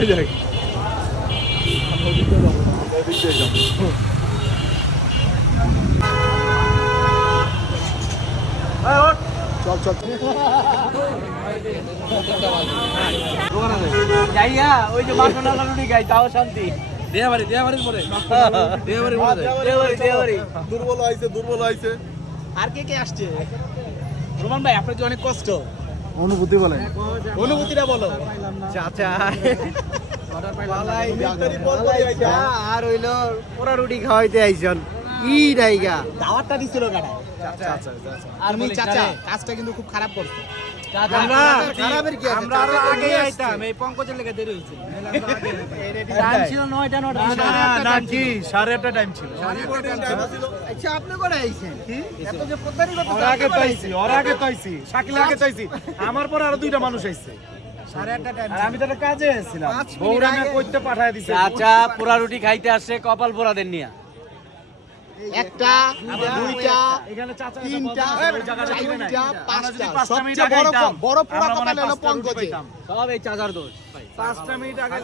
ওই দেখ চল চল যাইয়া ওই যে মাটনা লালুনি গাই তাও শান্তি। দেয়াবাড়ি পরে দেওয়ারি। দুর্বল হয়েছে আর কে কে আসছে? রোমান ভাই আপনার কি অনেক কষ্ট? অনুভূতি বলে অনুভূতিটা বলো। চাচা আর হইলো পোড়া রুটি খাওয়াইতে আইসন ই নাইগা দাওয়াতটা দিছিল কাটা। আর তুমি চাচা কাজটা কিন্তু খুব খারাপ করছো। খারাপের কি আছে? আমরা আরো আগে আইতাম, এই পঙ্কজের লেগে দেরি হয়েছে। টাইম ছিল 9টা না কি 8:30 টাইম ছিল। আচ্ছা আপনি করে আইছেন এত যে পদ্মারি কত ওর আগে তো আইছি শাকিল আগে তো আইছি, আমার পর আরো দুইটা মানুষ আইছে। 8:30 টাইম আর আমি তো একটা কাজে ছিলাম, 5 মিনিট বউরা আগে। কইতে পাঠায় দিছে। চাচা পোড়া রুটি খাইতে আসছে কপাল পোড়াদের নিয়া। একটা, দুইটা, এখানে চাচা তিনটা, চারটা, পাঁচটা। সবচেয়ে সবচেয়ে বড় পোড়া কপাল হলো পঙ্কজে। পঙ্কজে। সব এই চাচার দোষ। 5টা মিনিট আগে